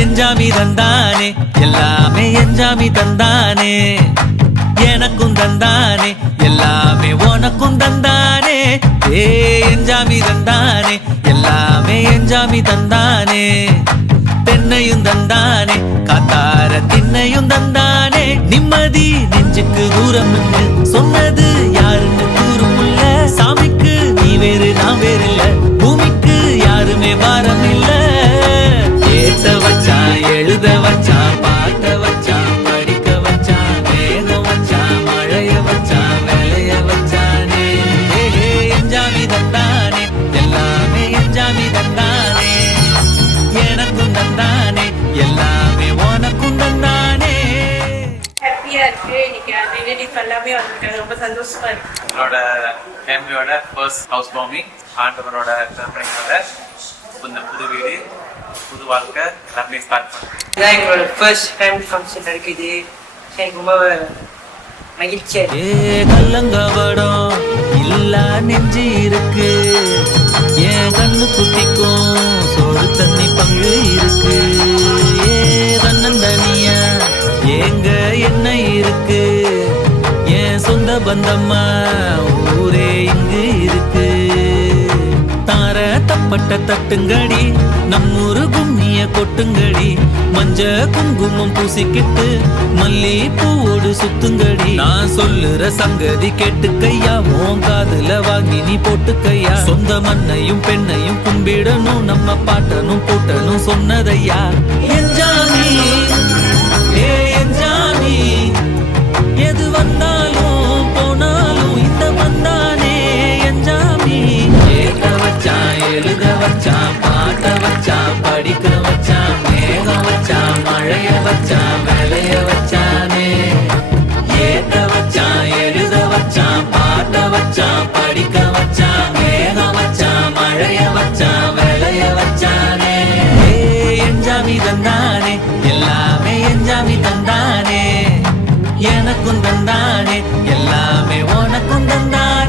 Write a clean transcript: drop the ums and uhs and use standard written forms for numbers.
என்ஜாமி தந்தானே எல்லாமே என்ஜாமி தந்தானே எனக்கும் தந்தானே எல்லாமே உனக்கும் தந்தானே ஏ என்ஜாமி தந்தானே எல்லாமே என்ஜாமி தந்தானே தென்னையும் தந்தானே காத்தார திண்ணையும் தந்தானே நிம்மதி நெஞ்சுக்கு தூரம் சொன்னது யாருன்னு கூறுமுல்ல சாமிக்கு நீ வேறு நான் வேறு இல்ல பூமிக்கு யாருமே பாரம் இல்ல ஏத்த வச்சான் எழுத வச்சான் பாட்ட வச்சான் படிக்க வச்சான் வேகம் வச்சான் மழைய வச்சான் வேலைய வச்சானே என்ஜாமி தந்தானே எல்லாமே என்ஜாமி தந்தானே எனக்கும் தந்தானே எல்லாமே உனக்கும் தந்தானே. ஹாப்பியா இருக்கு. இன்னைக்கு ரிலேட்டிவ் எல்லாமே வந்துருக்காங்க. ரொம்ப சந்தோஷமா இருக்கு. என்னோட ஃபேமிலியோட ஃபர்ஸ்ட் ஹவுஸ் வார்மிங், ஆண்டவரோட கருணையோட இந்த புது வீடு புது வாழ்க்கை எல்லாமே ஸ்டார்ட் பண்ணுறேன். இதான் எங்களோட ஃபர்ஸ்ட் ஃபேமிலி ஃபங்க்ஷன் இருக்குது. எனக்கு ரொம்ப மகிழ்ச்சியா ஏ கல்லங்கவடம் இல்லா நெஞ்சு இருக்கு என் கண்ணு குட்டிக்கும் சோறு தண்ணி பங்கு இருக்கு ஏ தன்னந்தனியா எங்க என்ன இருக்கு என் சொந்த பந்தம்மா ஊரே இங்கு இருக்கு தார தப்பட்ட தட்டுங்கடி நம்மூரு கும்மிய கொட்டுங்கடி மஞ்ச குங்குமம் பூசிக்கிட்டு மல்லி பூவோடு சுத்துங்கடி நான் சொல்லுற சங்கதி கேட்டுக்கையா உன் காதுல வாங்கி நீ போட்டுக்கையா சொந்த மண்ணையும் பெண்ணையும் கும்பிடணும் நம்ம பாட்டனும் போட்டனும் சொன்னதையா என்ஜாமி ஏ என்ஜாமி எது வந்தாலும் போனாலும் இந்த வந்தானே என்ஜாமி ஏத்த வச்சான் எழுத வச்சான் பாட்ட வச்சான் படிக்க வச்சான் மேகம் வச்சான் மழைய வச்சான் வேலைய வச்சானே ஏத்த வச்சான் எழுத வச்சான் பாட்ட வச்சான் படிக்க வச்சான் மேகம் வச்சான் மழைய வச்சான் வேலைய வச்சானே என்ஜாமி தந்தானே எல்லாமே என்ஜாமி தந்தானே எனக்கும் தந்தானே எல்லாமே உனக்கும் தந்தானே.